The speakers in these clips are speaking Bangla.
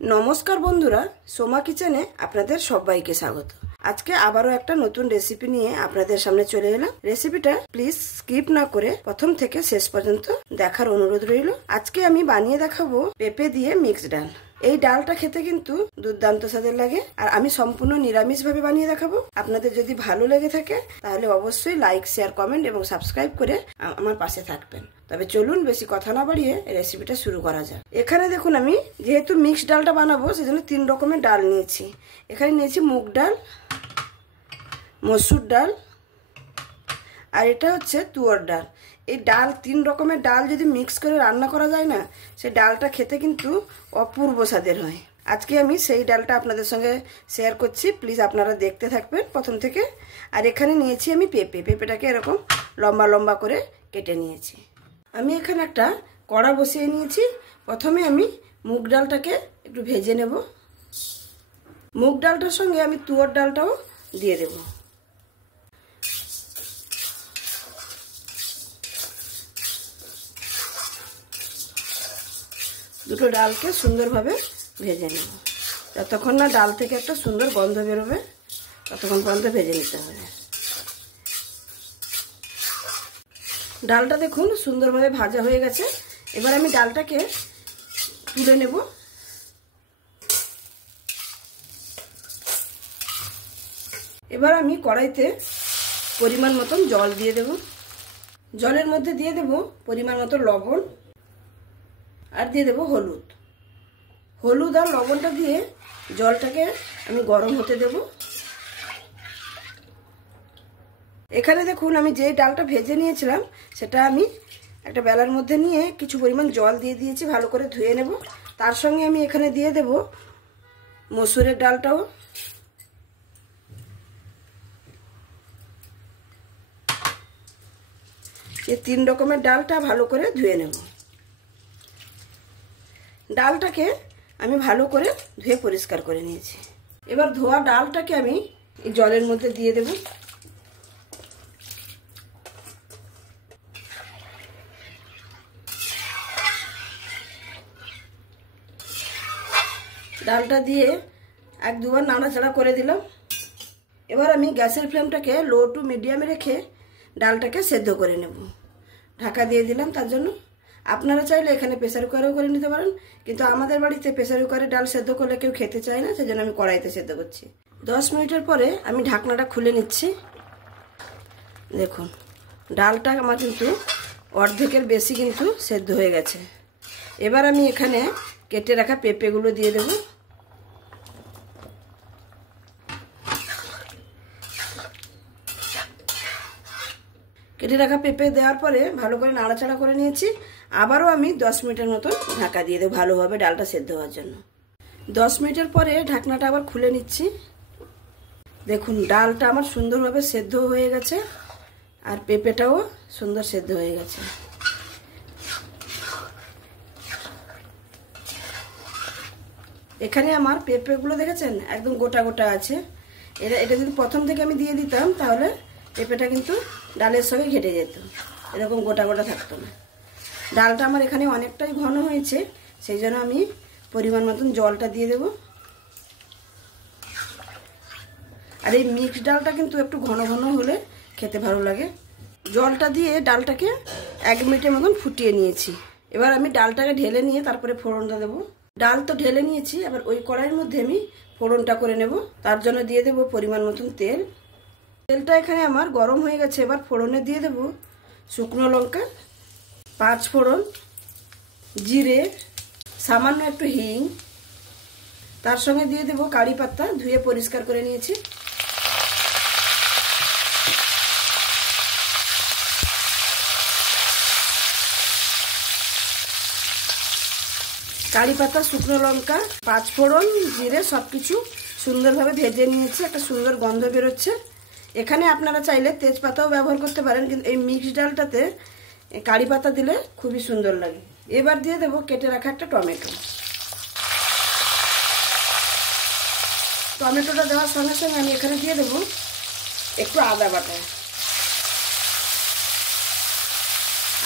নমস্কার বন্ধুরা, সোমা কিচেনে আপনাদের সবাইকে স্বাগত। আজকে আবারও একটা নতুন রেসিপি নিয়ে আপনাদের সামনে চলে এলাম। রেসিপিটা প্লিজ স্কিপ না করে প্রথম থেকে শেষ পর্যন্ত দেখার অনুরোধ রইল। আজকে আমি বানিয়ে দেখাবো পেঁপে দিয়ে মিক্সড ডাল। এই ডালটা খেতে কিন্তু দুর্দান্ত স্বাদের লাগে, আর আমি সম্পূর্ণ নিরামিষ ভাবে বানিয়ে দেখাবো। আপনাদের যদি ভালো লেগে থাকে তাহলে অবশ্যই লাইক, শেয়ার, কমেন্ট এবং সাবস্ক্রাইব করে আমার পাশে থাকবেন। তবে চলুন বেশি কথা না বাড়িয়ে রেসিপিটা শুরু করা যাক। এখানে দেখুন, আমি যেহেতু মিক্সড ডালটা বানাবো সেজন্য 3 রকমের ডাল নিয়েছি। এখানে নিয়েছি মুগ ডাল, মসুর ডাল, আর এটা হচ্ছে তুয়র ডাল। এই ডাল 3 রকমের ডাল যদি মিক্স করে রান্না করা যায় না, সেই ডালটা খেতে কিন্তু অপূর্ব স্বাদের হয়। আজকে আমি সেই ডালটা আপনাদের সঙ্গে শেয়ার করছি, প্লিজ আপনারা দেখতে থাকবেন প্রথম থেকে। আর এখানে নিয়েছি আমি পেঁপেটাকে এরকম লম্বা লম্বা করে কেটে নিয়েছি। আমি এখানে একটা কড়া বসিয়ে নিয়েছি। প্রথমে আমি মুগ ডালটাকে একটু ভেজে নেব। মুগ ডালটার সঙ্গে আমি তুয়র ডালটাও দিয়ে দেব। দুটো ডালকে সুন্দরভাবে ভেজে নেব। যতক্ষণ না ডাল থেকে একটা সুন্দর গন্ধ বেরোবে ততক্ষণ পর্যন্ত ভেজে নিতে হবে। ডালটা দেখুন সুন্দরভাবে ভাজা হয়ে গেছে। এবার আমি ডালটাকে তুলে নেব। এবার আমি কড়াইতে পরিমাণ মতন জল দিয়ে দেব। জলের মধ্যে দিয়ে দেব পরিমাণ মতো লবণ, আর দিয়ে দেব হলুদ। হলুদ আর লবণটা দিয়ে জলটাকে আমি গরম হতে দেব। এখানে দেখুন, আমি যে ডালটা ভেজে নিয়েছিলাম সেটা আমি একটা বেলার মধ্যে নিয়ে কিছু পরিমাণ জল দিয়ে দিয়েছি, ভালো করে ধুয়ে নেব। তার সঙ্গে আমি এখানে দিয়ে দেব মসুরের ডালটাও। এই 3 রকমের ডালটা ভালো করে ধুয়ে নেব। ডালটাকে আমি ভালো করে ধুয়ে পরিষ্কার করে নিয়েছি। এবার ধোয়া ডালটাকে আমি এই জলের মধ্যে দিয়ে দেব। ডালটা দিয়ে 1-2 বার নাড়াচাড়া করে দিলাম। এবার আমি গ্যাসের ফ্লেমটাকে লো টু মিডিয়ামে রেখে ডালটাকে সেদ্ধ করে নেব। ঢাকা দিয়ে দিলাম। তার জন্য আপনারা চাইলে এখানে প্রেসার কুকারেও করে নিতে পারেন, কিন্তু আমাদের বাড়িতে প্রেসার কুকারে ডাল সেদ্ধ করলে কেউ খেতে চায় না, সেজন্য আমি কড়াইতে সেদ্ধ করছি। 10 মিনিটের পরে আমি ঢাকনাটা খুলে নিচ্ছি। দেখুন, ডালটা আমার কিন্তু অর্ধেকের বেশি কিন্তু সেদ্ধ হয়ে গেছে। এবার আমি এখানে কেটে রাখা পেঁপেগুলো দিয়ে দেব। কেটে রাখা পেঁপে দেওয়ার পরে ভালো করে নাড়াচাড়া করে নিয়েছি। আবারও আমি 10 মিনিটের মতন ঢাকা দিয়ে দেবো ভালোভাবে ডালটা সেদ্ধ হওয়ার জন্য। 10 মিনিটের পরে ঢাকনাটা আবার খুলে নিচ্ছি। দেখুন, ডালটা আমার সুন্দরভাবে সেদ্ধ হয়ে গেছে, আর পেঁপেটাও সুন্দর সেদ্ধ হয়ে গেছে। এখানে আমার পেঁপেগুলো দেখেছেন একদম গোটা গোটা আছে। এটা যদি প্রথম থেকে আমি দিয়ে দিতাম তাহলে পেঁপেটা কিন্তু ডালের সঙ্গে ঘেটে যেত, এরকম গোটা গোটা থাকতো না। ডালটা আমার এখানে অনেকটাই ঘন হয়েছে, সেই জন্য আমি পরিমাণ মতন জলটা দিয়ে দেব। আর এই মিক্সড ডালটা কিন্তু একটু ঘন ঘন হলে খেতে ভালো লাগে। জলটা দিয়ে ডালটাকে 1 মিনিটের মতন ফুটিয়ে নিয়েছি। এবার আমি ডালটাকে ঢেলে নিয়ে তারপরে ফোড়নটা দেবো। ডাল তো ঢেলে নিয়েছি, এবার ওই কড়াইয়ের মধ্যে আমি ফোড়নটা করে নেব। তার জন্য দিয়ে দেব পরিমাণ মতন তেল। তেলটা এখানে আমার গরম হয়ে গেছে। এবার ফোড়নে দিয়ে দেব শুকনো লঙ্কা, 5 ফোড়ন, জিরে, সামান্য একটু হিং, তার সঙ্গে দিয়ে দেব কারি পাতা ধুয়ে পরিষ্কার করে নিয়েছি। কারি পাতা, শুকনো লঙ্কা, 5 ফোড়ন, জিরে সবকিছু সুন্দরভাবে ভেজে নিয়েছি। একটা সুন্দর গন্ধ বেরোচ্ছে। এখানে আপনারা চাইলে তেজপাতাও ব্যবহার করতে পারেন, কিন্তু এই মিক্সড ডালটাতে কারি পাতা দিলে খুবই সুন্দর লাগে। এবার দিয়ে দেবো কেটে রাখা একটা টমেটো। টমেটোটা দেওয়ার সঙ্গে সঙ্গে আমি এখানে দিয়ে দেবো একটু আদা বাটা।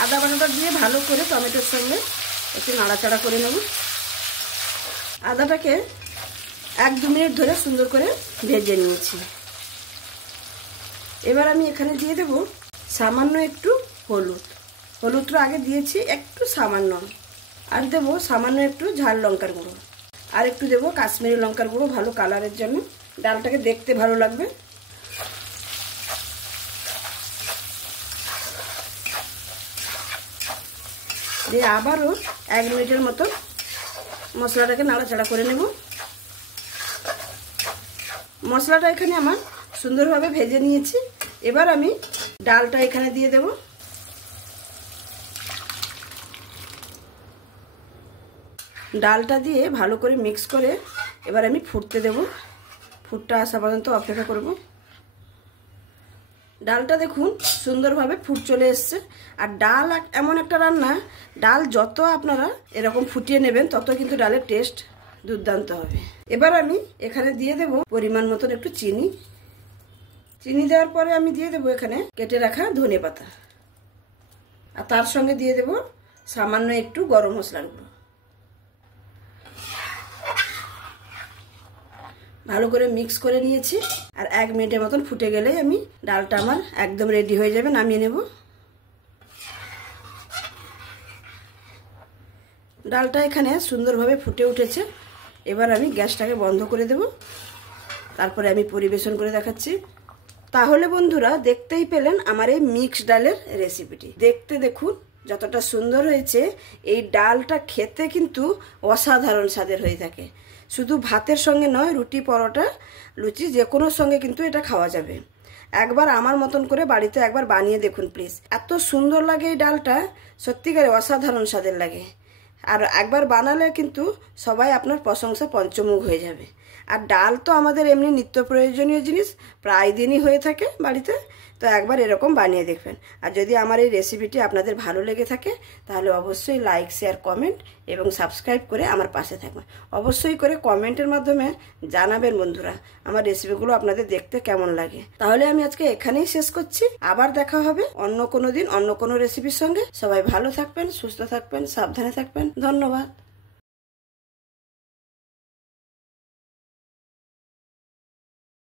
আদা বাটাটা দিয়ে ভালো করে টমেটোর সঙ্গে একটু নাড়াচাড়া করে নেব। আদাটাকে 1-2 মিনিট ধরে সুন্দর করে ভেজে নিয়েছি। এবার আমি এখানে দিয়ে দেব সামান্য একটু হলুদ। হলুদটা আগে দিয়েছি একটু সামান্য, আর দেব সামান্য একটু ঝাল লঙ্কার গুঁড়ো, আর একটু দেব কাশ্মীরি লঙ্কার গুঁড়ো ভালো কালারের জন্য, ডালটাকে দেখতে ভালো লাগবে। দিয়ে আবারও 1 মিনিটের মতো মশলাটাকে নাড়াচাড়া করে নেব। মশলাটা এখানে আমার সুন্দরভাবে ভেজে নিয়েছি। এবার আমি ডালটা এখানে দিয়ে দেব। ডালটা দিয়ে ভালো করে মিক্স করে এবার আমি ফুটতে দেব। ফুটটা আসা পর্যন্ত অপেক্ষা করব। ডালটা দেখুন সুন্দরভাবে ফুট চলে এসছে। আর ডাল এমন একটা রান্না, ডাল যত আপনারা এরকম ফুটিয়ে নেবেন তত কিন্তু ডালের টেস্ট দুর্দান্ত হবে। এবার আমি এখানে দিয়ে দেব পরিমাণ মতন একটু চিনি। চিনি দেওয়ার পরে আমি দিয়ে দেব এখানে কেটে রাখা ধনেপাতা, আর তার সঙ্গে দিয়ে দেব সামান্য একটু গরম মশলার গুঁড়ো। ভালো করে মিক্স করে নিয়েছি। আর 1 মিনিটের মতন ফুটে গেলে আমি ডালটা আমার একদম রেডি হয়ে যাবে, নামিয়ে নেব। ডালটা এখানে সুন্দরভাবে ফুটে উঠেছে। এবার আমি গ্যাসটাকে বন্ধ করে দেব, তারপরে আমি পরিবেশন করে দেখাচ্ছি। তাহলে বন্ধুরা দেখতেই পেলেন আমার এই মিক্স ডালের রেসিপিটি। দেখতে দেখুন যতটা সুন্দর হয়েছে। এই ডালটা খেতে কিন্তু অসাধারণ স্বাদের হয়ে থাকে। শুধু ভাতের সঙ্গে নয়, রুটি, পরোটা, লুচি যে কোনো সঙ্গে কিন্তু এটা খাওয়া যাবে। একবার আমার মতন করে বাড়িতে একবার বানিয়ে দেখুন প্লিজ। এত সুন্দর লাগে এই ডালটা, সত্যিকারে অসাধারণ স্বাদের লাগে। আর একবার বানালে কিন্তু সবাই আপনার প্রশংসা পঞ্চমুখ হয়ে যাবে। আর ডাল তো আমাদের এমনি নিত্য প্রয়োজনীয় জিনিস, প্রায় দিনই হয়ে থাকে বাড়িতে। তো একবার এরকম বানিয়ে দেখবেন। আর যদি আমার এই রেসিপিটি আপনাদের ভালো লেগে থাকে তাহলে অবশ্যই লাইক, শেয়ার, কমেন্ট এবং সাবস্ক্রাইব করে আমার পাশে থাকবেন। অবশ্যই করে কমেন্টের মাধ্যমে জানাবেন বন্ধুরা আমার রেসিপিগুলো আপনাদের দেখতে কেমন লাগে। তাহলে আমি আজকে এখানেই শেষ করছি। আবার দেখা হবে অন্য কোনো দিন অন্য কোনো রেসিপির সঙ্গে। সবাই ভালো থাকবেন, সুস্থ থাকবেন, সাবধানে থাকবেন। ধন্যবাদ।